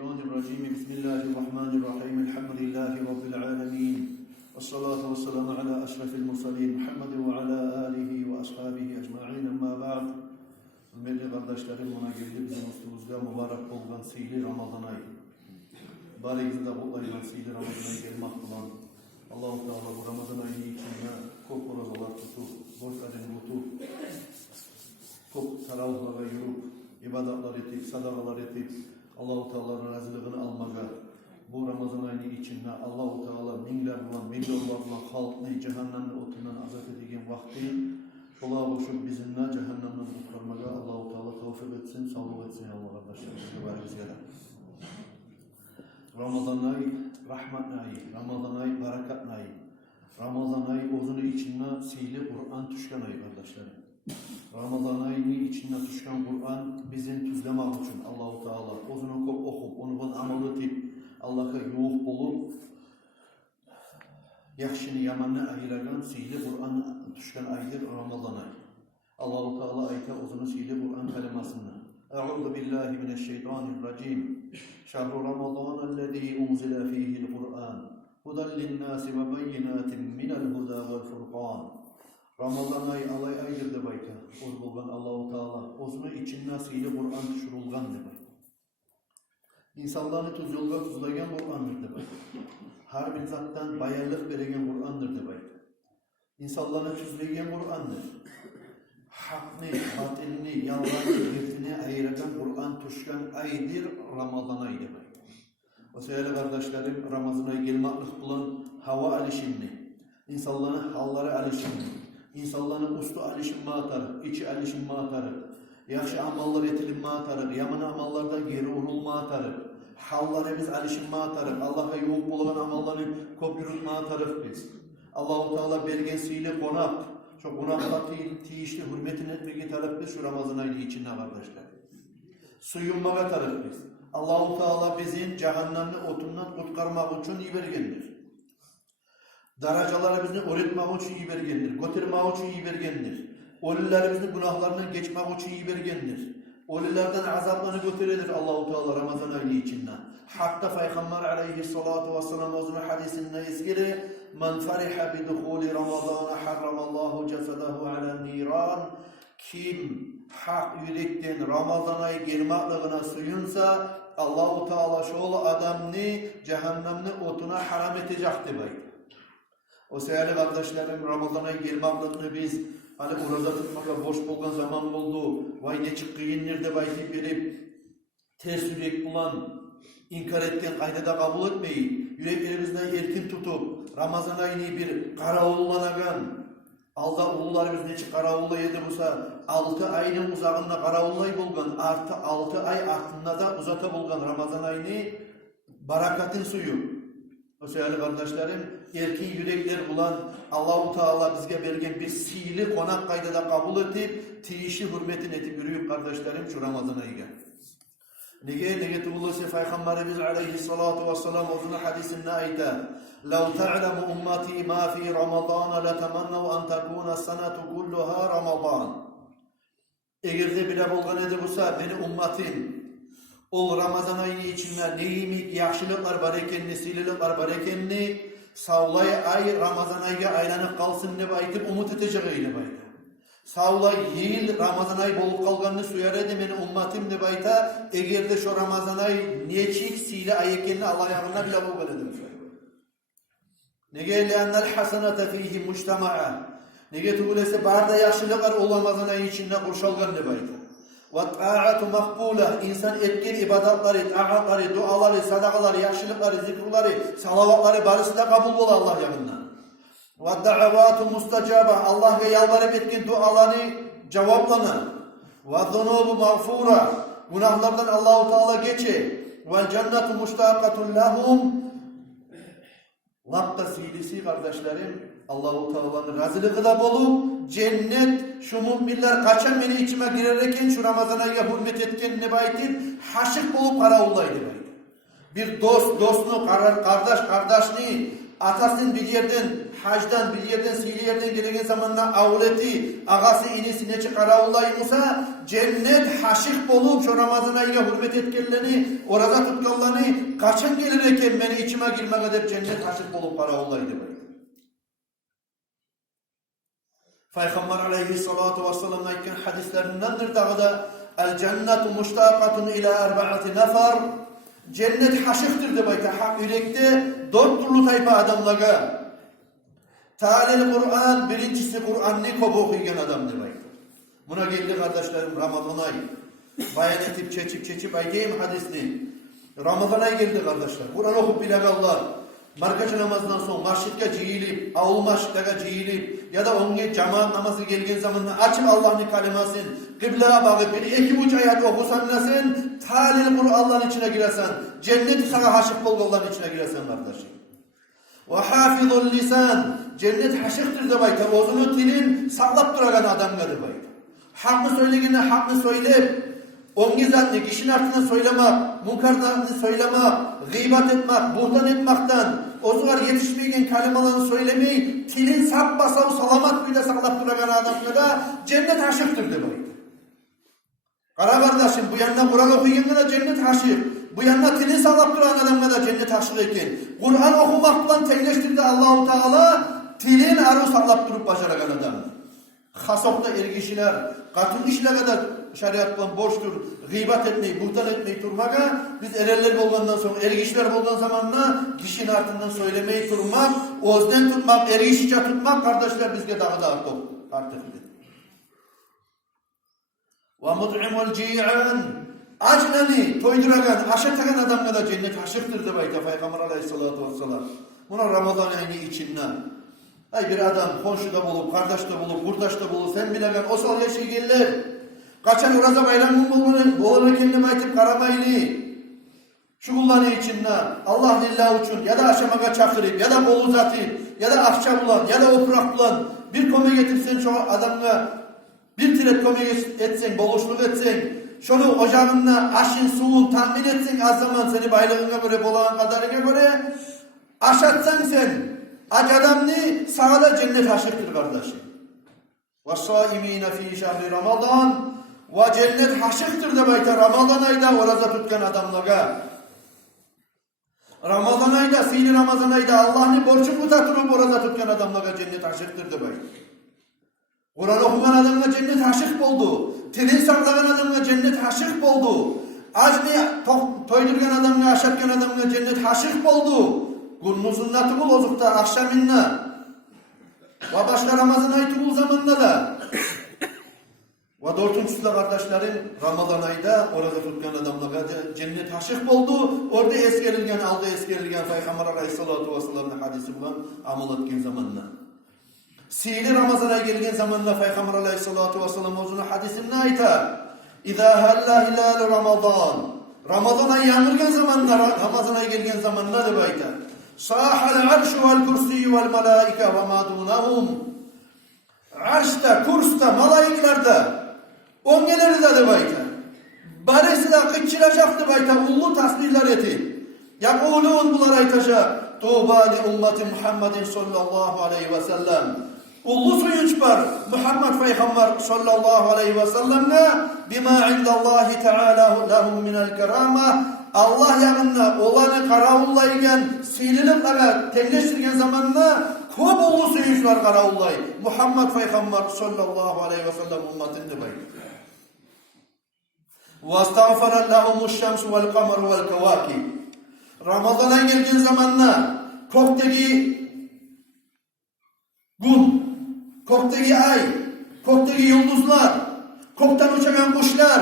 الشيطان الرجيم بسم الله الرحمن الرحيم الحمد لله رب العالمين والصلاة والسلام على أشرف المرسلين محمد وعلى آله وأصحابه أجمعين أما بعد Hürmetli kardeşlerim, ona geldi bizim üstümüzde mübarek olan sihirli Ramazan ayı. Barigizde kutlayılan sihirli Ramazan ayı gelmek olan Allah-u Teala bu Ramazan ayı içinde çok orazalar tutup, boş elini tutup, çok taravihlara yürüp, ibadetler etip, sadakalar etip, Allah-u Teala'nın razılığını almaga, bu Ramazan ayı içinde Allah-u Teala milyonlarla halkını cehennemde oturunan azat edilen vakti, Şola boşup bizimle cehennemden kurtarmaga Allah-u Teala tevfik etsin, sağlık etsin ya Allah kardeşlerim. Ramazan ayı rahmet ayı, Ramazan ayı bereket ayı. Ramazan ayı özünü içinde sihirli Kur'an düşken ayı kardeşlerim. Ramazan ayını içinde düşken Kur'an bizim tüzlemek için Allah-u Teala özünü kop okup, onu bunu amal edip, Allah'a yuh bulup, yaxşını yamanını ayıragan sihirli Kur'an düşken aydır Ramazan ayı. Allah-u Teala ayta uzun sihirli Kur'an kelimasını. Eûzu billahi mineşşeytanirracim. Şehru Ramazanellezî unzile fîhil Kur'an. Huden linnâsi ve beyinatin minel huda vel furqan. Ramazan ayı alay aydır de bayta. Oz bulgan Allah-u Teala. Uzunu içinde sihirli Kur'an düşürülgan de bayta. İnsanlarını tuz yolga tuzlayan Kur'an'dır de bayta. Her bir zattan bayarlık beregen Kur'an'dır de bayta. İnsanlarını tuzlayan Kur'an'dır. Hakkını, batilini, yalvarını, giftini ayıragan Kur'an tuşkan aydır Ramazan ayı demek. O sevgili kardeşlerim, Ramazan ayı gelmeklik bulan hava alışımını, insanların halları alışımını, insanların ustu alışımı atarı, içi alışımı atarı, yaxşı amallar etilinme atarı, yaman amallardan geri urulma atarı, halları biz alışımı atarı, Allah'a yoğuk bulunan amalları kop yürütme atarı biz. Allah-u Teala bergen sihirli konak, şu konakla tiyişli hürmetini etmeye talep biz şu Ramazan ayı içinde kardeşler. Suyunmağa talep biz. Allah-u Teala bizim cehennemli otundan kurtarmak için iyi bergendir. Daracaları bizni öğretmek için iyi bergendir. Götürmek için iyi bergendir. Ölülerimizin günahlarından geçmek için iyi bergendir. Ölülerden azaplarını götürülür Allah-u Teala Ramazan ayı içinde. Hatta Peygamber aleyhissalatu vesselam özünü hadisinde eskiri men fariha bidukhuli Ramazan harramallahu cesedehu ala niran. Kim hak yürekten Ramazan ayı gelmekliğine suyunsa Allah-u Teala şoğlu adamını cehennemli otuna haram edecekti baydı. O sevgili kardeşlerim, Ramazan ayı gelmekliğini biz hani orada tutmaka boş bulgan zaman oldu. Vay neçik kıyınlarda baytip verip ters yürek bulan inkar ettiğin kaydada kabul etmeyi, yüreklerimizden erkin tutup Ramazan ayını bir karavullanagan, alda ulularımız neçik karavulla yedi busa 6 ayının uzağında karavullay bulgan, artı 6 ay altında da uzata bulgan Ramazan ayını barakatın suyu. O sevgili kardeşlerim, erkin yürekler bulan Allah-u Teala bizge bergen bir sihirli konak kaydada kabul edip, tiyişli hürmetin etip yürüyüp kardeşlerim şu Ramazan ayıga. Nege tuğulası Peygamberimiz aleyhissalatu vesselam uzun hadisinde ayta لَوْ تَعْلَمُ اُمَّتِي مَا فِي رَمَضَانَ لَتَمَنَّوْ أَنْ تَكُونَ السَّنَةُ كُلُّهَا رَمَضَانَ. Eğer de bile bolgan edir olsa beni ummatim ol Ramazan ayı içinde neyimik, yaxşılıklar var ekenini, sililikler var ekenini savlay ay Ramazan ayıga aylanıp kalsın ne baytıp umut edeceğiyle baytı. Savlay yıl Ramazan ayı bolup kalganını suyar edi beni ummatim ne bayta eğer de şu Ramazan ayı neçik sili ay ekenini Allah yanına bile bolgan edir. Nege le'ennel hasenete fihi mujtema'a. Nege tuğulese barda yaxşılıklar ol Ramazan ayı içinde kurşalgan ne bayta. وَالْتَاعَةُ مَقْبُولَةِ İnsan etkin ibadetleri, taatları, duaları, sadakaları, yaxşılıkları, zikrları, salavatları barısı da kabul bol Allah yanından. وَالدَّعَوَاتُ مُسْتَجَابَةِ Allah'a yalvarıp etkin dualarını cevaplanan. وَالذُّنُوبُ مَغْفُورَةِ Günahlardan Allah-u Teala geçe. وَالْجَنَّةُ مُشْتَاقَةٌ لَهُمْ Lakta silisi kardeşlerim, Allah-u Teala'nın razılığı da bolup, cennet şu müminler kaçan beni içime girerken şu Ramazan ayıya hürmet etken ne baytip, haşık bolup karavullaydı baytip. Bir dostunu, kardeşini, atasının bir yerden hacdan bir yerden sihirli yerden gelegen zamanla avleti, ağası inisi neçe karavullayımıza cennet haşık bolup şu Ramazan ayına hürmet etkenlerini, orada tutkanlarını kaçın gelirken beni içime girmek edip cennet haşık bolup karavullaydı böyle. Peygamber aleyhissalatu vesselam'ın ayken hadislerindendir dağıda el cennetu muştaqatun ila arba'ati nefar cennet haşıktır de bayta hak yürekte dört türlü tayfa adamlara Talil Kur'an birincisi Kur'an'ı kobu okuyan adamdır bayta. Buna geldi kardeşlerim Ramazan ayı. Bayan etip çeçip ayayım hadisini. Ramazan ayı geldi kardeşler. Kur'an okup bilagallar. Markaç namazından sonra masjidga ciyilip, avul masjidga ciyilip ya da onge cemaat namazı gelgen zamanla açıp Allah'ın kalimasını kıbleye bakıp bir iki uç ayet okusan sen talil Kur'an Allah'ın içine giresen cennet sana haşık bol Allah'ın içine giresen kardeşim. Ve hafizul lisan cennet haşıktır da bayta ozunu tilin sağlap duragan adamları bayta. Hakkı söylegene hakkı söyleyip ongi zatını kişinin artına söylemek, munkarlarını söylemek, gıybat etmek, buhtan etmekten, o zaman yetişmeyen kelimalarını söylemeyi, tilin sapbasav salamat bile sağlap duragan adamlara cennet haşıktır demek. Kara kardeşim bu yanına Kur'an okuyunlara cennet haşık, bu yanına tilin sağlap duran adamlara cennet haşık eken. Kur'an okumakla tekleştirdi Allah-u Teala, tilin arı sağlap durup başaragan adamlar. Hasokta ergişiler, katın işle kadar şeriatla borçtur, gıybat etmeyi, buhtan etmeyi durmaga, biz ereller olgandan sonra, ergişler olgan zamanla kişinin ardından söylemeyi durmak, özden tutmak, ergişice tutmak, kardeşler bizge daha da artık. Ve mut'imul ci'an, acnani, toyduragan, aşatagan adamla da cennet haşıktır da bayta Peygamber aleyhissalatu vesselam. Buna Ramazan ayını içinden. Ay bir adam komşuda bulup, kardeşte bulup, kurdaşta bulup, sen bilegan o sol yaşa gelir. Kaçan uraza bayramın bolunu kendime aytıp karamayını. Şu kullanı içinde Allah lillah için ya da aşamaga çakırıp, ya da bol uzatıp, ya da akça bulan, ya da oturak bulan bir kome getirsen şu adamla bir tiret kome etsen, boluşluk etsen, şunu ocağınla aşın, suyun tahmin etsen az zaman seni baylığına göre, bolağın kadarına göre aşatsan sen. Ac adamını sana da cennet haşıktır kardeşim. وَالصَّائِم۪ينَ ف۪ي شَهْرِ Ramazan ve cennet haşıktır da bayta Ramazan ayda oraza tutkan adamlara. Ramazan ayda, sihirli Ramazan ayda Allah'ın borçunu tatırıp oraza tutkan adamlara cennet haşıktır da bayta. Kur'an okuyan adamına cennet haşık oldu. Tilin saklayan adamına cennet haşık oldu. Acını toydurgan adamına, aşatkan adamına cennet haşık oldu. Günün sünneti bul ozukta akşamınla. Ve başka Ramazan ayı tugul zamanında da. Ve dörtüncüsü de kardeşlerim Ramazan ayda orada tutkan adamlara cennet haşık oldu. Orada aldı eskerilgen Peygamber aleyhissalatu vesselam'ın hadisi bulan amel etken zamanla. Sihirli Ramazan ayı gelgen zamanla Peygamber aleyhissalatu vesselam ozunu hadisinde ayta. İzâ halla hilâlu Ramazan. Ramazan ayı yanırgen zamanla Ramazan ayı gelgen zamanla da bayta. Sahal arşu vel kursiyyü vel malaike ve ma dunahum. Arşta, kursta, malayiklerde ongeleri de bayta. Baresi de kıçılacaktı bayta. Ullu tasbihler eti. Yakulun bunlar aytaşa. Tuğba li ümmeti Muhammedin sallallahu aleyhi ve sellem. Ullu suyunç var. Muhammed Peygamber sallallahu aleyhi ve sellem'le bima indallahi teala lahum minel kerama. Allah yanında olanı karavullayken, sihirlilikle tenleştirgen zamanla kop ullu suyunçlar karavullay. Muhammed Peygamber sallallahu aleyhi ve sellem ümmetinde bayır. وَاسْتَغْفَرَ لَهُمُ الشَّمْسُ وَالْقَمَرُ وَالْكَوَاكِبِ Ramazan'a gelgen zamanla koktaki gün, koktaki ay, koktaki yıldızlar, koktan uçan kuşlar,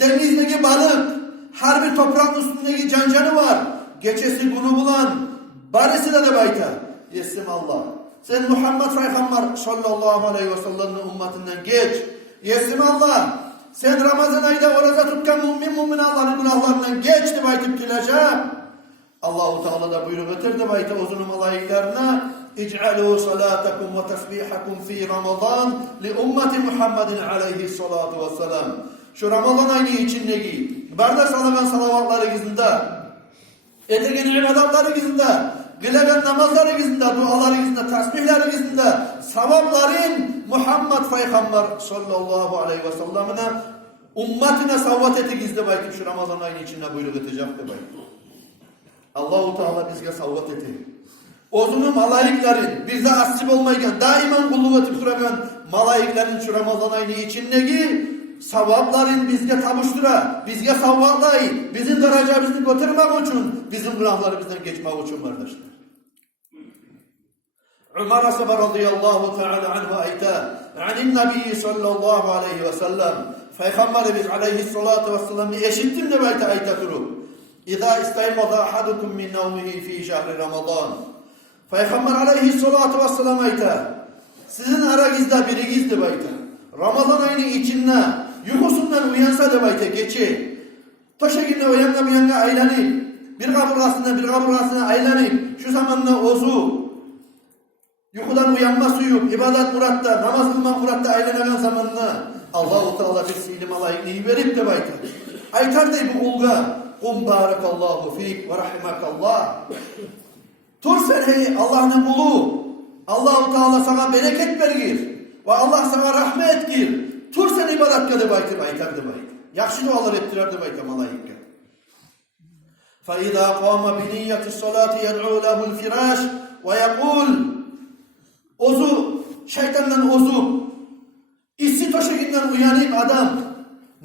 denizdeki balık, her bir toprağın üstündeki cancanı var. Geçesi bunu bulan, baresi de bayta. Yesim Allah. Sen Muhammed Peygamber sallallahu aleyhi ve sellem'in ümmetinden geç. Yesim Allah. Sen Ramazan ayda orada tutkan mümin Allah'ın günahlarından geçti baytıp geleceğim. Allah-u Teala da buyruk etirdi bayta uzun malayiklerine. İc'alû salâtekum ve tesbîhakum fî Ramazan li ümmeti Muhammedin aleyhissalâtu vesselam. Şu Ramazan ayı içindeki barda salagan salavatları gizinde, edegen ibadatları gizinde, kılığın namazları gizinde, duaları gizinde, tasbihleri gizinde, savabların Muhammed Peygamber sallallahu aleyhi ve sellem'ine ummetine savvat eti gizli baytı şu Ramazan ayının içinde buyruk edecekti baytı. Allah-u Teala bizge savvat eti. Ozunu malaiklerin bizde asip olmayken daiman kulluk etip duragan malaiklerin şu Ramazan ayının içindeki savabların bizge tabuştura, bizge savvatlayı, bizim derecemizi götürmek için, bizim günahlarımızdan geçmek için kardeşler. Ömer Asaba radıyallahu teala anhu ayta, anin Nebi sallallahu aleyhi ve sellem, Peygamberimiz aleyhissalatu vesselam'ı eşittim de bayta ayta durup, İza istaymaza ahadukum min nevmihi fi şehri Ramazan. Peygamber aleyhissalatu vesselam ayta, sizin aranızda biri gizli bayta, Ramazan ayının içinde yuhusundan uyansa da bayta geçi, toşekinle uyanla aylanıp, bir kaburgasına aylanıp, şu zamanla ozu, yuhudan uyanma suyu, ibadet muratta, namaz kılmak muratta aylanan zamanla, Allah-u Teala bir silim alayını verip de bayta, aytar dey bu ulga, Kum barakallahu fik ve rahimakallah. Tur sen hey Allah'ın kulu. Allah-u Teala sana bereket vergir. Ve Allah sana rahmet gir. Tur sen ibadet kede baytı baytardı baytı. Yakşı dualar ettirerdi baytı malaika. فَاِذَا قَامَ بِنِيَّةِ الصَّلَاةِ يَدْعُوا لَهُ الْفِرَاشِ وَيَقُولُ Ozu, şeytandan ozu, issi toşekinden uyanıp adam,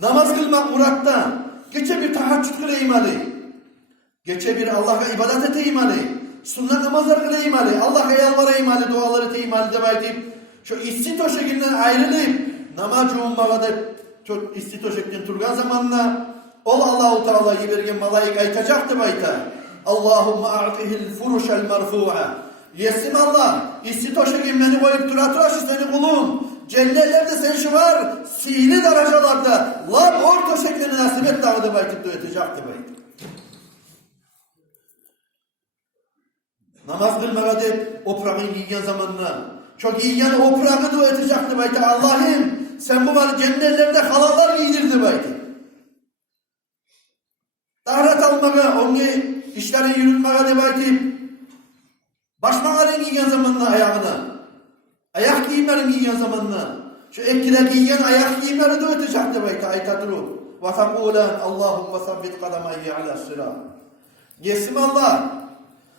namaz kılmak muratta, gece bir tahaccüd kılayım ali. Gece bir Allah'a ibadet edeyim ali. Sünnet namazlar kılayım ali. Allah'a yalvarayım ali. Duaları edeyim ali demek. Şu istit şekilden ayrılıp namaz ummağa da çok istit şekilden turgan zamanla ol Allah-u Teala'yı vergen malaik aytacaktı bayta. Allahümme a'tihil furuşel merfu'a. Yesim Allah. İstit şekilden beni koyup duratıraşı seni kulum. Cennetlerde sen şu var, sihirli derecelarda, lan orta şeklini nasip et dağıdı baytıp duyatacaktı baytıp. Namaz kılmağa deyip, oprağın yiyen zamanına, çok yiyen oprağı duyatacaktı baytıp. Allah'ım, sen bu var cennetlerde halalar giydirdi baytıp. Tahret almağa, onu işlerin yürütmeye de baytıp, başmağların yiyen zamanına ayağına, ayak giyimlerini giyen zamanla, şu ekile giyen ayak giyimleri de ötecekti bayta aytaturu. Ve takulen Allahümme sabbit kadamayyi ala sıra. Yesim Allah,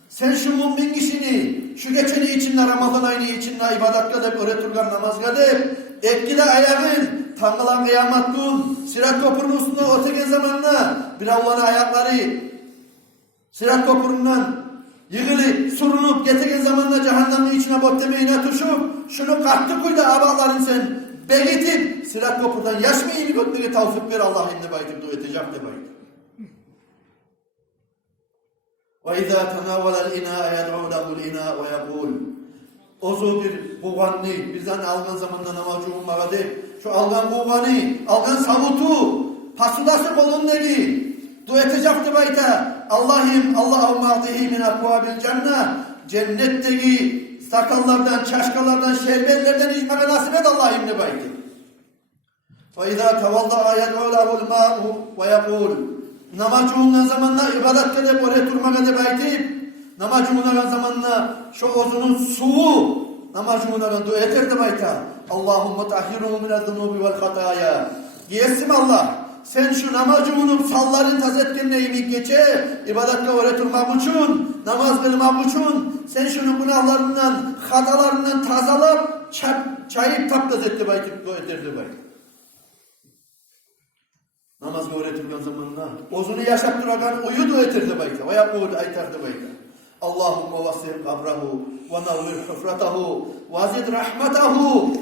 sen şu mümin kişini, şu geçeni içinde, Ramazan ayını içinde ibadet kadep, öğretirken namaz kadep, ekile ayağın, tanrılan kıyamettun, sirat köprünün üstünde öteken zamanla, bir Allah'ın ayakları, sirat köpründen, yığılıp, surunup, geteken zamanla cehennemin içine bot demeyine tuşup, şunu kattı kuyda abaların sen, begitip, sirat köprüden yaşmayı götleri tavfik ver Allah'ın ne baytıp duyatacak ne baytıp. وَاِذَا تَنَاوَلَ الْاِنَاءَ يَدْعُونَهُ الْاِنَاءَ وَيَقُولُ Ozu bir buğanını, bizden algan zamanla namazı ummağa deyip, şu algan buğanı, algan savutu, pasudası kolundaki, duyatacaktı bayta, Allahümme atihi min akvabil cennet, cennetteki sakallardan, çaşkalardan, şerbetlerden içmeye nasip et Allah'ım ne baytı. فَاِذَا تَوَالَّا يَدْعُوا لَهُ الْمَاءُ وَيَقُولُ Namaz kılınan zamanla ibadet kadep oraya durmak edip baytı, namaz kılınan zamanla şu ozunun suyu, namaz kılınan dua eterdi bayta. Allahümme tahhiruhu minel zunubi vel hataya. Yesim Allah. Sen şu namazı unup salların tazetkenine yemek geçe, ibadetle öğretilmek için, namaz kılmak için, sen şunu günahlarından, hatalarından tazalap, çayıp taptaz etti baytıp, eterdi baytıp. Namaz öğretilgen zamanla, ozunu yaşattıragan uyudu eterdi baytıp, ve yakul aytardı baytıp. Allahümme vasir kabrahu, ve navir hufratahu, ve azid rahmatahu.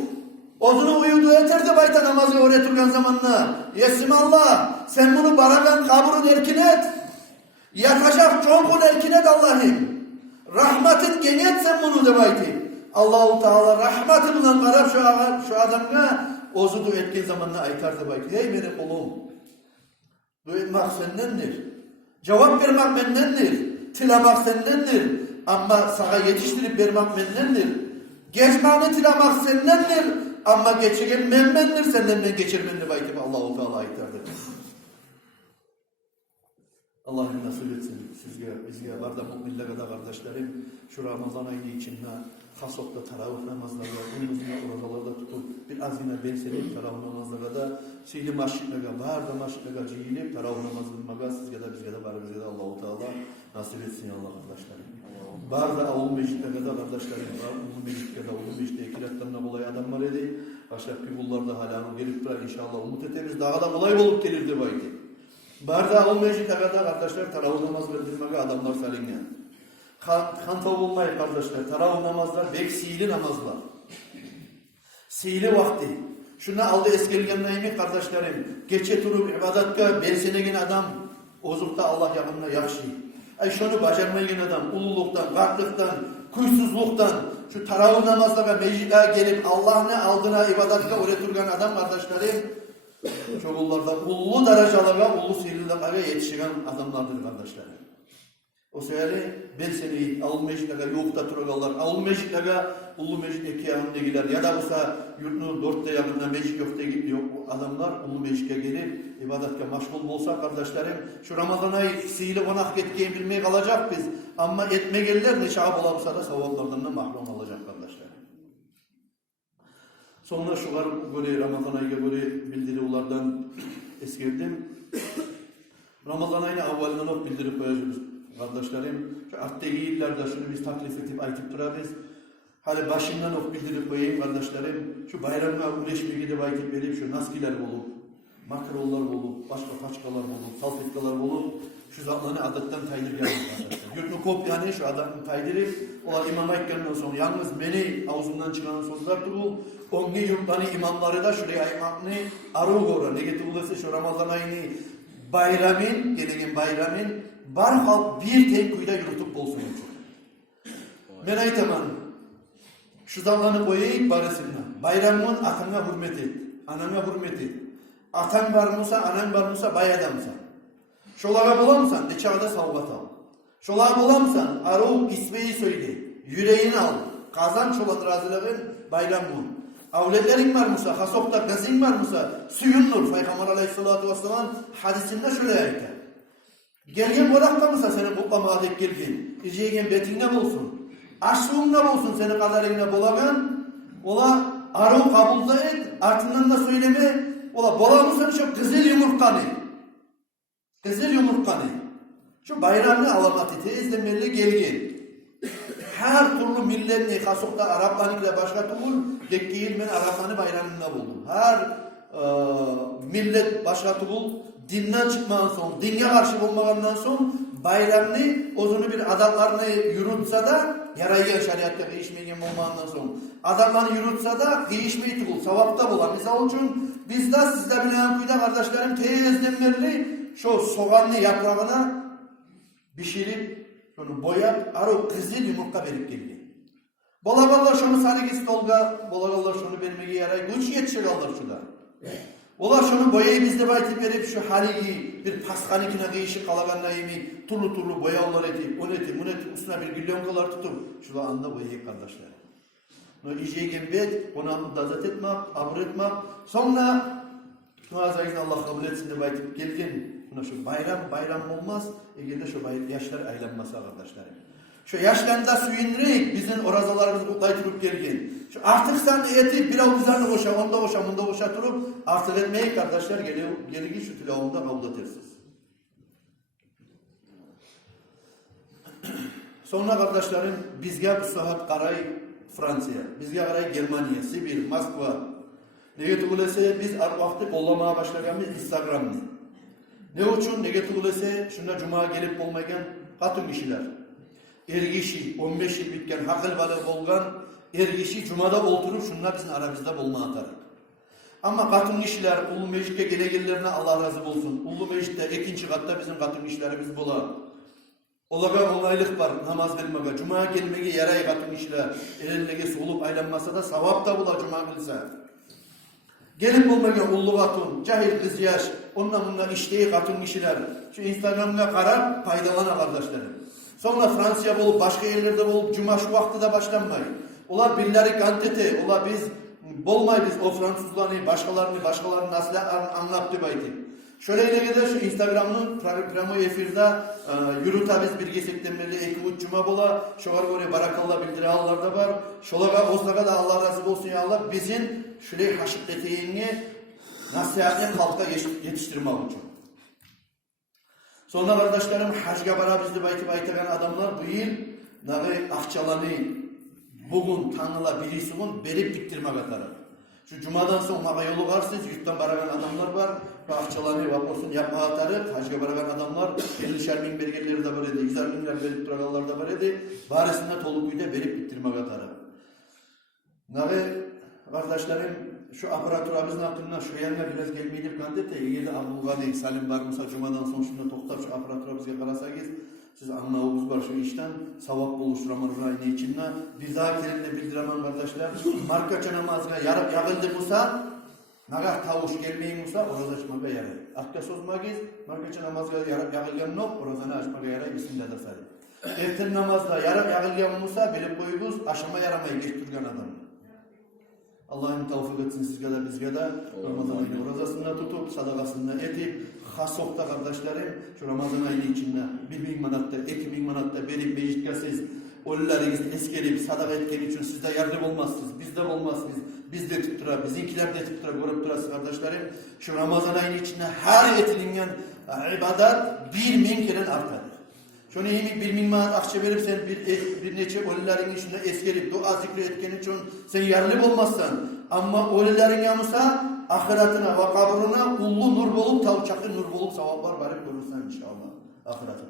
Ozunu uyudu eterdi bayta namazı öğretirken zamanla. Yesim Allah, sen bunu barakan kaburun erkin et. Yakacak çoğun erkin et Allah'ım. Rahmetin genet sen bunu de bayti. Allah-u Teala rahmetinden karab şu adamına ozudu etkin zamanla aytardı bayti. Hey benim oğlum, duymak sendendir. Cevap vermek bendendir. Tilamak sendendir. Ama sana yetiştirip vermek bendendir. Geçmeni tilamak sendendir. Ama geçirgen memmendir, senden ben geçirmenli baytım Allah-u Teala aytardı. Allah'ım nasip etsin sizge, bizge, barda müminlere de kardeşlerim, şu Ramazan ayı içinde hasokta taravih namazlarla, umuzuna oralarda tutup, bir azine benselip taravih namazlara da, sihli maşriklere, barda maşriklere cihilip, taravih namaz kılmaga, sizge de bizge de var, bizge de Allah-u Teala nasip etsin Allah kardeşlerim. Barda avul meclitlere de kardeşlerim var, ulu meclitlere, ulu meclitte ikiletlerine kolay adamlar edi, başka kibullarda hala gelip durar inşallah, umut etemiz, daha da kolay olup gelirdi baydi. Barda avul meclitlere de kardeşler, taravih namaz kıldırmaga adamlar salingen. Kanta olmayı kardeşler, taravih namazlar, bek sihirli namazlar. Sihirli vakti. Şuna aldı eskelgenleyimi kardeşlerim. Geçe turup ibadatka belsenegin adam, ozukta Allah yakınına yakşı. Ay şunu bacarmayın adam, ululuktan, kartlıktan, kuysuzluktan, şu taravih namazlara, meclide gelip Allah'ın aldığına ibadatka öğretirgen adam kardeşlerim, çoğullarda ulu derecelara, ulu sihirlilere yetişen adamlardır kardeşlerim. O sebeple ben seni avul meclitlere yokta turagalar, avul meclitlere ulu meclitteki yanındakiler ya da olsa yurtun dörtte yanında meclit yokta gidiyor adamlar ulu meclitte gelip ibadetle maşgul olsa kardeşlerim şu Ramazan ayı sihirli konak etkiyi bilmeye kalacak biz ama etmegeller ne şahap olamsa da sevaplardan da mahrum olacak kardeşlerim. Sonra şu böyle Ramazan ayıga böyle bildiriyorlardan eskerdim. Ramazan ayını avvalından hop bildirip koyacağız. Kardeşlerim, şu arttaki illerde şunu biz taklif edip aytıp durarız. Hadi başından ok bildirip koyayım kardeşlerim. Şu bayramına uleşmeye gidip aytıp verip şu naskiler olup, makrollar olup, başka paçkalar olup, salfetkalar olup, şu zatlarını adetten taydir gelmiş arkadaşlar. Yurtlu kop yani şu adetten taydirip, ola imam aytkanından sonra yalnız beni ağzından çıkan sözler duru, ongi yurtlarını imamları da şuraya aymakını arı gora. Ne getirulursa şu Ramazan ayını bayramın, gelegen bayramın, bar halk bir tek kuyda yürütüp olsun. Ben aytamam. Şu zamanı koyayım barısından. Bayramın atana hürmet et. Anana hürmet et. Atan var mısa, anan var mısa, bay adamsan. Şolara bulamsan, de çağda savgat al. Şolara bulamsan, arı ismeyi söyle. Yüreğini al. Kazan şolat razılığın bayramın. Avletlerin var mısa, hasokta gazin var mısa, suyun nur. Peygamber aleyhissalatu vesselam hadisinde şöyle ayette. Gelgen bolakta mısa senin kutlamaya dek gelgin. İzleygen betinde olsun. Aşığında olsun senin kadarıyla bolagan. Ola arı kabulda et. Artından da söyleme. Ola bolamızın şu kızıl yumurtkanı. Kızıl yumurtkanı. Şu bayramını alamat eti. İzlemeli gelgin. Her türlü milletini, kasokta Araplarıyla başka türlü dekkiğil ben Araplarını bayramında buldum. Her millet başka türlü dinden çıkmadan sonra, dinle karşı olmadan sonra bayramını, ozunu bir adamlarını yürütse da, yaraygen şeriatta değişmeyen olmadan sonra, adamlarını yürütse da değişmeyi tukul, savapta bulan. Misal için biz de sizler bilen kuyda kardeşlerim teyzden verili şu soğanlı yaprağına pişirip, şunu boyap, arı kızıl yumurta verip geliyor. Bolagallar şunu sarıgis tolga, bolagallar şunu vermeye yaray, güç yetişir alır şular. Olar şunu boyayı bizde baytip verip şu haligi bir paskanikine değişik kalaganla yemi turlu turlu boyalar edip, on etip, üstüne bir gilyonkalar tutup, şula anda boyayı kardeşler. No iyice gembet, ona muddazat etmek, abur etmek, sonra Nuazayın Allah kabul etsin de baytip gelgen, buna şu bayram olmaz, egerde şu yaşlar aylanması arkadaşlarım. Şu yaşlarında suyunrek bizim orazalarımızı kutlayıp gelgen. Şu artık sen eti pilav düzenli koşa, onda koşa, bunda koşa durup artık etmeyi kardeşler geligi şu pilavında kabul edersiniz. Sonra kardeşlerim bizge bu saat karay Fransa'ya, bizge karay Germaniya, Sibir, Moskva. Ne getirülese biz vakti kollamaya başlayacağımız Instagram'ni. Ne için ne getirülese şunda cuma gelip olmayan hatun kişiler. Ergişi 15 yıl bitken hakıl balığı olgan ergişi cumada oturup şunlar bizim aramızda bulma atarak. Ama katın kişiler ulu meclitte gelegellerine Allah razı olsun. Ulu meclitte ikinci katta bizim katın kişilerimiz bula. Olaga onaylık var namaz vermeye, cumaya gelmeye yaray katın kişiler. Elindeki solup aylanmasa da savap da bula cuma kılsa. Gelip olmayan ulu katın, cahil kız yaş, onunla bununla işteyi katın kişiler. Şu Instagram'da karar faydalana kardeşlerim. Sonra Fransa'ya olup başka yerlerde olup cuma şu vakti de başlanmayın. Ola birileri kantete, ola biz bolmayız o Fransızlarını, başkalarını nasıl anlattı baydı. Şöyle de şu Instagram'ın programı efirde yürüta biz bir gesekten beri 2-3 cuma bola şolar göre barakallah bildire Allah'da var. Şolaga ozlaga da Allah razı olsun ya Allah bizim şöyle haşık eteğini nasihatini halka yetiştirmek için. Sonra kardeşlerim hacga bara bizde baytıgan adamlar bu yıl nağı akçalanı bugün tanıla birisinin berip diktirmek atarı. Şu cumadan sonra mağa yolu varsınız, yurttan baragan adamlar var. Akçalanı vaporsun yapma atarı, hacga baragan adamlar 50'şer bin bergerleri de var idi, 100'er binler berip duraganlar da var idi. Barisinde toluk uyda berip diktirmek atarı. Nağı kardeşlerim şu aparatörümüzün hakkında şu yanına biraz gelmeyip kandet de eğer de Abdülgani Salim var mısa cumadan sonra şunda toktap şu aparatörümüzge kalasagiz siz anlavuz var şu işten savap buluşturamar rayını içinde biza kelimde bildiremen kardeşler markaça namazga yarıp yağıldı musa nagar tavuş gelmeyin musa orada açmaga yaray akta sozmagiz markaça namazga yarıp yağılgan nok orada açmaga yaray isimde de sayın ertel namazda yarıp yağılgan musa bilip koyuguz aşama yaramayı geçtirgen adam. Allah'ın tevfik etsin sizge de bizge de Ramazan ayını rozasında tutup sadakasında edip hasokta kardeşlerim şu Ramazan ayını içinde 1.000 manatta 2.000 manatta verip mecitkersiz ölüleriniz eskelip sadaka etken için sizde yardım olmazsınız bizde olmazsınız biz de tuttura bizimkiler de tuttura görüp durasız kardeşlerim şu Ramazan ayını içinde her etilingen ibadat 1.000 kere artar. Şunu iyi 1.000 manat akça verip sen bir neçe ölülerin içinde eskelip dua zikri etken için sen yardım olmazsan ama ölülerin yanısa ahiretine ve kabrına ullu nur bolup tavçaklı nur bolup sevaplar verip görürsen inşallah ahiretine.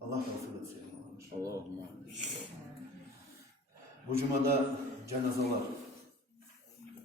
Allah tavsiye etsin. Allah'ım. Bu cumada cenazeler